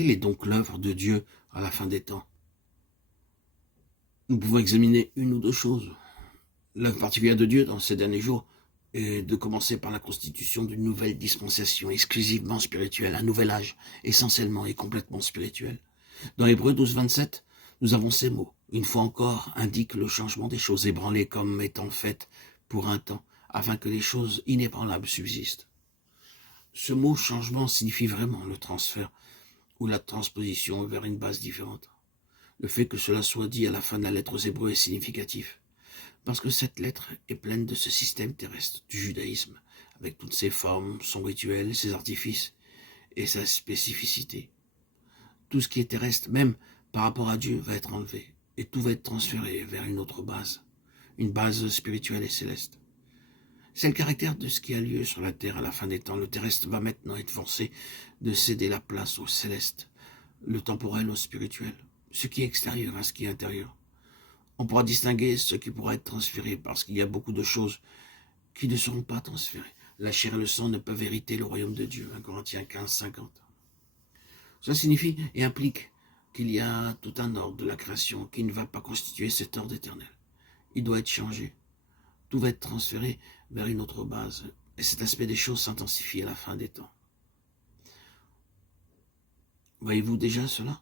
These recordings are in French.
Quelle est donc l'œuvre de Dieu à la fin des temps? Nous pouvons examiner une ou deux choses. L'œuvre particulière de Dieu dans ces derniers jours est de commencer par la constitution d'une nouvelle dispensation exclusivement spirituelle, un nouvel âge, essentiellement et complètement spirituel. Dans Hébreux 12, 27, nous avons ces mots. Une fois encore, indique le changement des choses ébranlées comme étant faites pour un temps, afin que les choses inébranlables subsistent. Ce mot changement signifie vraiment le transfert ou la transposition vers une base différente. Le fait que cela soit dit à la fin de la lettre aux Hébreux est significatif, parce que cette lettre est pleine de ce système terrestre du judaïsme, avec toutes ses formes, son rituel, ses artifices et sa spécificité. Tout ce qui est terrestre, même par rapport à Dieu, va être enlevé, et tout va être transféré vers une autre base, une base spirituelle et céleste. C'est le caractère de ce qui a lieu sur la terre à la fin des temps. Le terrestre va maintenant être forcé de céder la place au céleste, le temporel au spirituel, ce qui est extérieur à ce qui est intérieur. On pourra distinguer ce qui pourra être transféré parce qu'il y a beaucoup de choses qui ne seront pas transférées. La chair et le sang ne peuvent hériter le royaume de Dieu. 1 Corinthiens 15, 50. Cela signifie et implique qu'il y a tout un ordre de la création qui ne va pas constituer cet ordre éternel. Il doit être changé. Tout va être transféré vers une autre base. Et cet aspect des choses s'intensifie à la fin des temps. Voyez-vous déjà cela?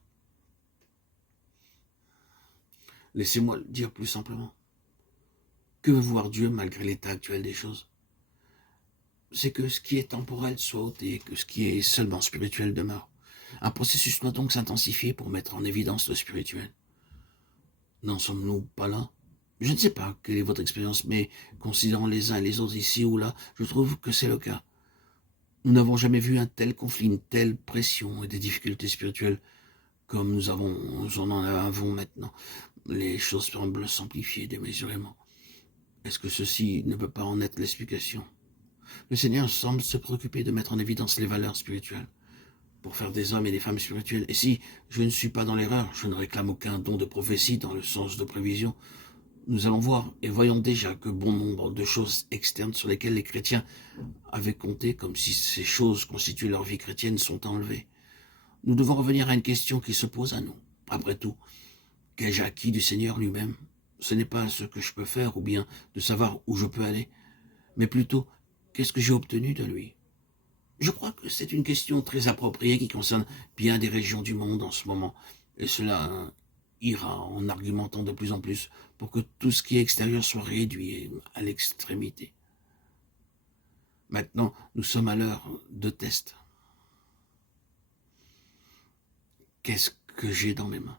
Laissez-moi le dire plus simplement. Que veut voir Dieu malgré l'état actuel des choses? C'est que ce qui est temporel soit ôté et que ce qui est seulement spirituel demeure. Un processus doit donc s'intensifier pour mettre en évidence le spirituel. N'en sommes-nous pas là? Je ne sais pas quelle est votre expérience, mais considérant les uns et les autres ici ou là, je trouve que c'est le cas. Nous n'avons jamais vu un tel conflit, une telle pression et des difficultés spirituelles comme nous en avons maintenant. Les choses semblent s'amplifier démesurément. Est-ce que ceci ne peut pas en être l'explication? Le Seigneur semble se préoccuper de mettre en évidence les valeurs spirituelles pour faire des hommes et des femmes spirituels. Et si je ne suis pas dans l'erreur, je ne réclame aucun don de prophétie dans le sens de prévision. Nous allons voir et voyons déjà que bon nombre de choses externes sur lesquelles les chrétiens avaient compté comme si ces choses constituaient leur vie chrétienne sont enlevées. Nous devons revenir à une question qui se pose à nous. Après tout, qu'ai-je acquis du Seigneur lui-même? Ce n'est pas ce que je peux faire ou bien de savoir où je peux aller, mais plutôt qu'est-ce que j'ai obtenu de lui? Je crois que c'est une question très appropriée qui concerne bien des régions du monde en ce moment. Et cela ira en argumentant de plus en plus pour que tout ce qui est extérieur soit réduit à l'extrémité. Maintenant, nous sommes à l'heure de test. Qu'est-ce que j'ai dans mes mains?